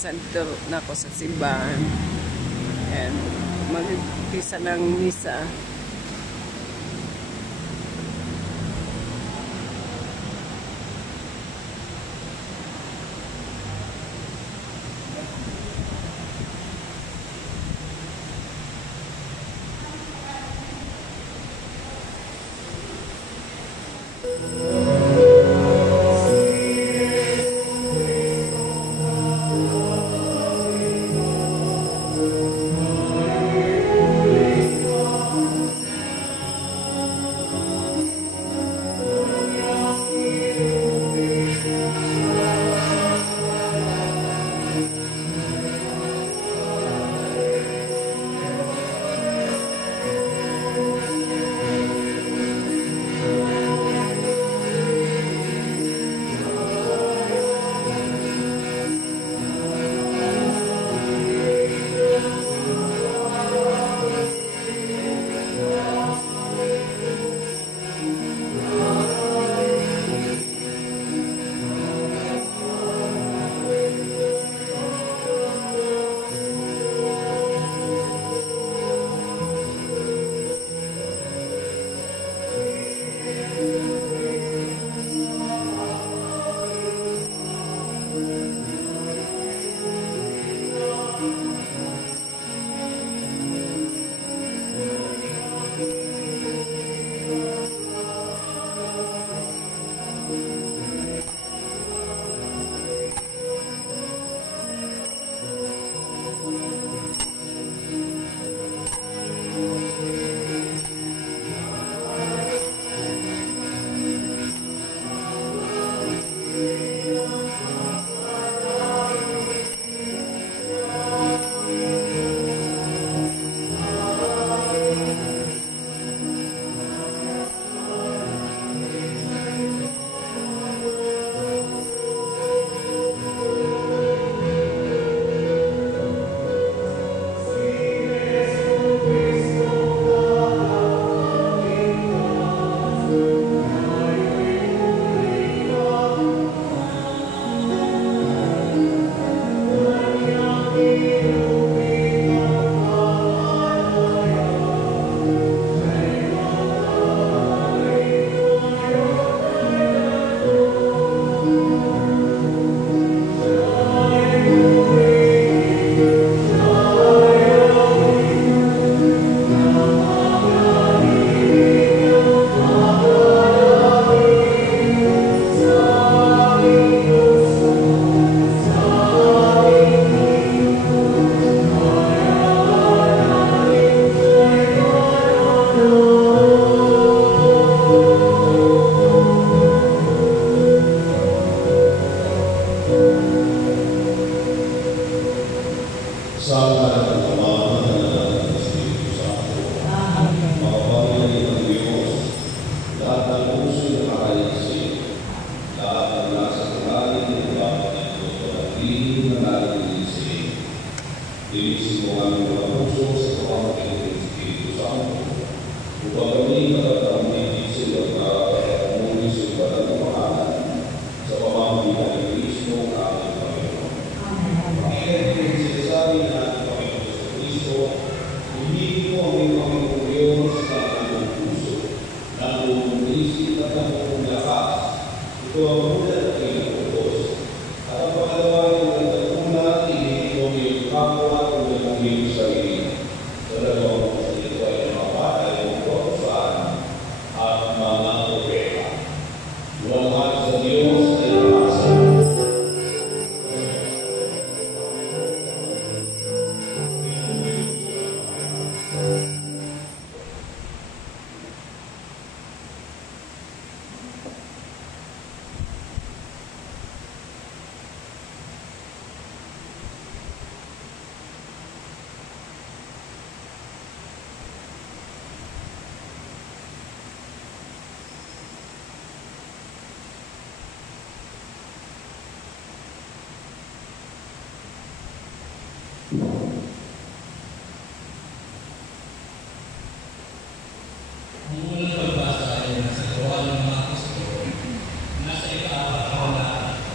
minsan dito na ako sa simbahan. And mag-umpisa ng misa.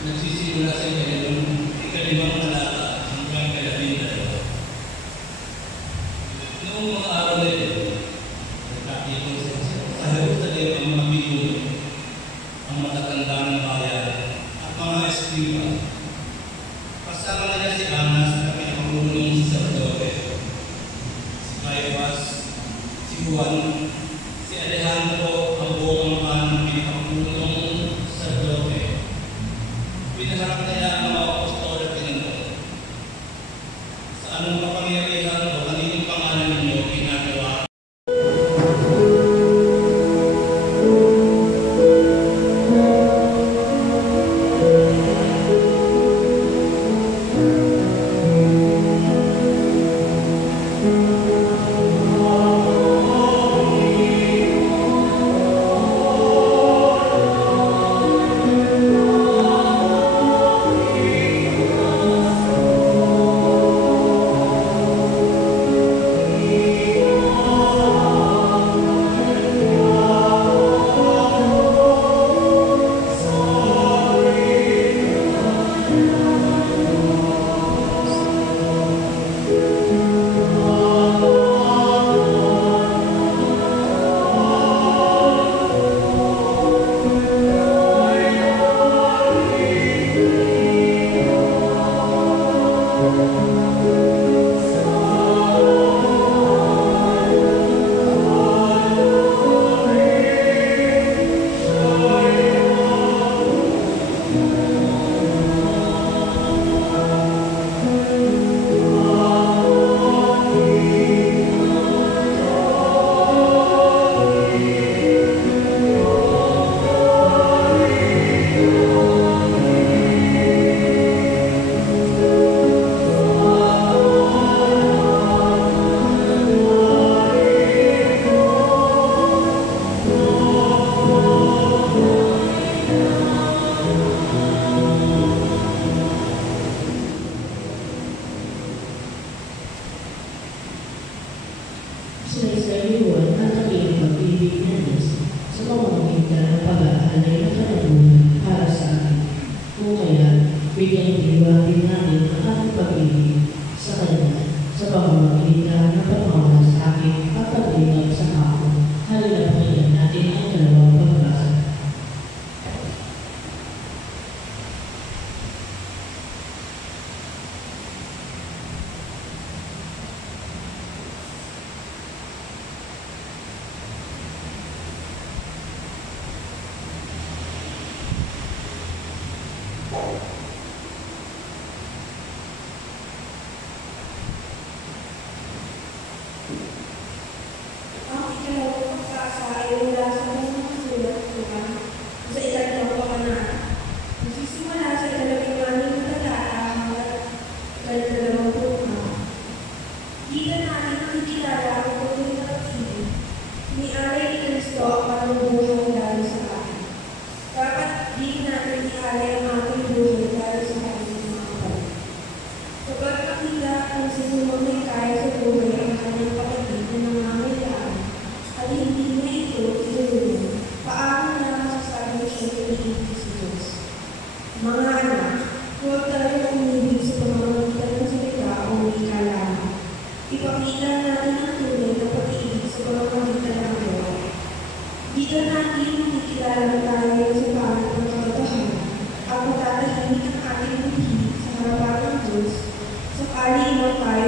Nagsisimula sa inyo, ikalimang talata. Juan, si Alejandro Abongaman, pinakapunong sacerdote. Pinaharap nila ang mga apostol at pinanggol. Sa anong kapangyarihan o kanilang pangalan ninyo ginagawa? Sinasayuan at aking pag-ibig na Diyos sa pamamagitan ng pag-aalay na kanabunan para sa akin. Kung kaya, bigyan diwa din natin ang ating pag-ibig sa Kanya sa pamamagitan ng pagmamahal sa akin at paglingap sa ako. Halina pakinggan natin ang dalawang pagbasa. Ang ikalawang pagkasa ay mula sa unang sulat sa ikatlong kabanata. Nagsisimula sa ikalabing-anim na talata hanggang ikalabing-dalawang. Dito natin makikilala ang tunay na pag-ibig ni Aray ni Kristo ang panunubong dahil sa atin. Dapat di natin ialay ang ating buhay dahil sa kanyang mga kapatid. Kapag makita ang sinumang may kaya sa buhay ang kanyang kapatid na nangangailangan at hindi na ito itulungan, paano na masasabi siya piniibig si Diyos? Mga anak, huwag tayo umibig sa pamamagitan ng salita o wika lamang. Ipakita natin ang tunay na pag-ibig sa pamamagitan ng gawa. Dito natin makikilala na tayo sa pangalan ng katotohanan at matatahimik ang ating buhay sa harapan ng Diyos sakali man tayo